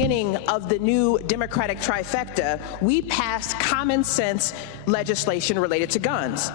beginning of the new Democratic trifecta, we passed common sense legislation related to guns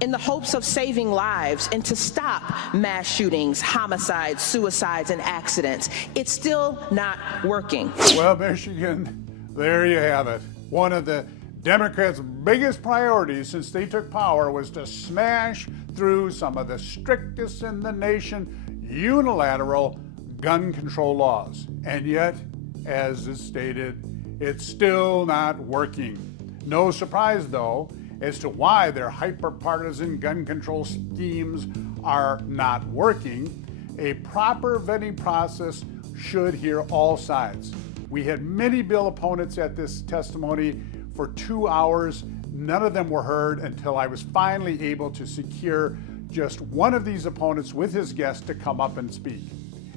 in the hopes of saving lives and to stop mass shootings, homicides, suicides, and accidents. It's still not working. Well, Michigan, there you have it. One of the Democrats' biggest priorities since they took power was to smash through some of the strictest in the nation unilateral gun control laws. And yet, as is stated, it's still not working. No surprise, though, as to why their hyper-partisan gun control schemes are not working. A proper vetting process should hear all sides. We had many bill opponents at this testimony for 2 hours. None of them were heard until I was finally able to secure just one of these opponents with his guest to come up and speak.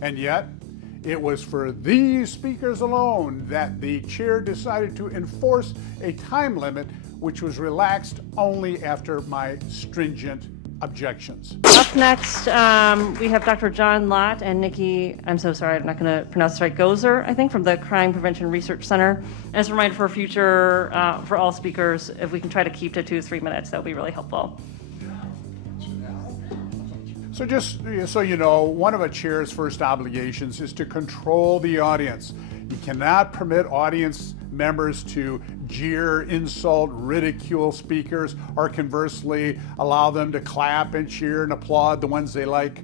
And yet, it was for these speakers alone that the chair decided to enforce a time limit, which was relaxed only after my stringent objections. Up next, we have Dr. John Lott and Nikki, I'm so sorry, I'm not going to pronounce this right, Gozer, I think, from the Crime Prevention Research Center. As a reminder for future, for all speakers, if we can try to keep to 2 to 3 minutes, that would be really helpful. So just so you know, one of a chair's first obligations is to control the audience. You cannot permit audience members to jeer, insult, ridicule speakers, or conversely allow them to clap and cheer and applaud the ones they like.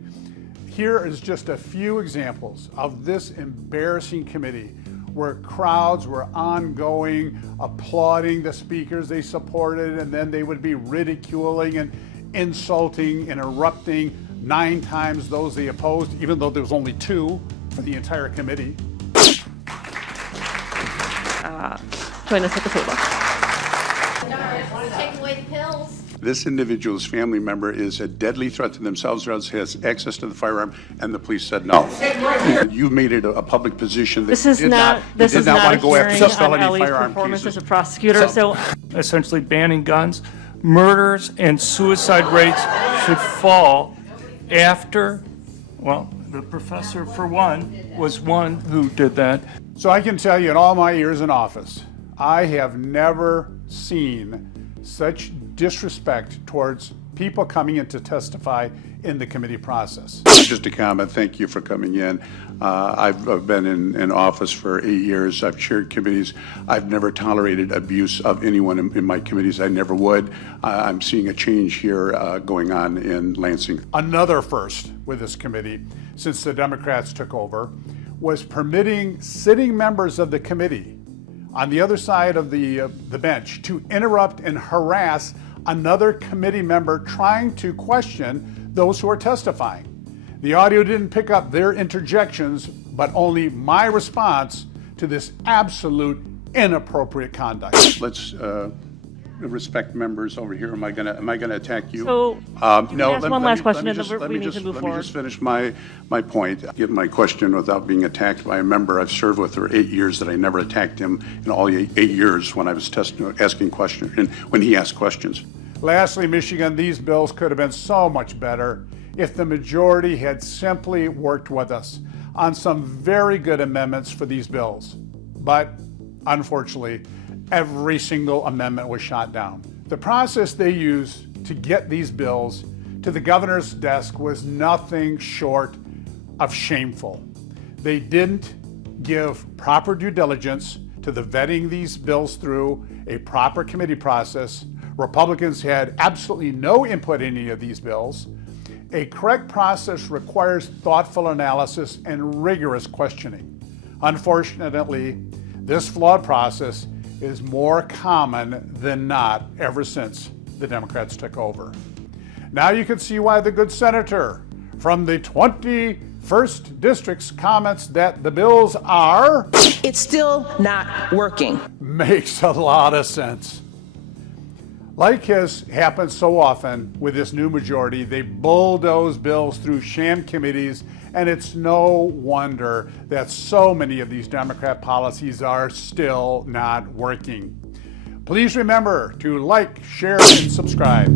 Here is just a few examples of this embarrassing committee where crowds were ongoing, applauding the speakers they supported, and then they would be ridiculing and insulting, interrupting 9 times those they opposed, even though there was only 2 for the entire committee. Join us at the table. Take away the pills. This individual's family member is a deadly threat to themselves or else has access to the firearm, and the police said no. You've made it a public position that This is not want to go after hearing felony on Ellie's firearm performance cases. as a prosecutor, so Essentially banning guns. Murders and suicide rates should fall after, well, the professor, for one, was one who did that. So I can tell you in all my years in office, I have never seen such disrespect towards people coming in to testify in the committee process. Just a comment, thank you for coming in. I've been in office for 8 years. I've chaired committees. I've never tolerated abuse of anyone in my committees. I never would. I'm seeing a change here going on in Lansing. Another first with this committee since the Democrats took over was permitting sitting members of the committee on the other side of the bench to interrupt and harass another committee member trying to question those who are testifying. The audio didn't pick up their interjections, but only my response to this absolute inappropriate conduct. Let's respect members over here. Am I gonna attack you? So, no. ask one last question and then we need to move Let me forward. just finish my point. Give my question without being attacked by a member I've served with for 8 years that I never attacked him in all 8 years when I was asking questions and when he asked questions. Lastly, Michigan, these bills could have been so much better if the majority had simply worked with us on some very good amendments for these bills. But unfortunately, every single amendment was shot down. The process they used to get these bills to the governor's desk was nothing short of shameful. They didn't give proper due diligence to the vetting these bills through a proper committee process. Republicans had absolutely no input in any of these bills. A correct process requires thoughtful analysis and rigorous questioning. Unfortunately, this flawed process is more common than not ever since the Democrats took over. Now you can see why the good senator from the 21st District's comments that the bills are... It's still not working. Makes a lot of sense. Like has happened so often with this new majority, they bulldoze bills through sham committees, and it's no wonder that so many of these Democrat policies are still not working. Please remember to like, share, and subscribe.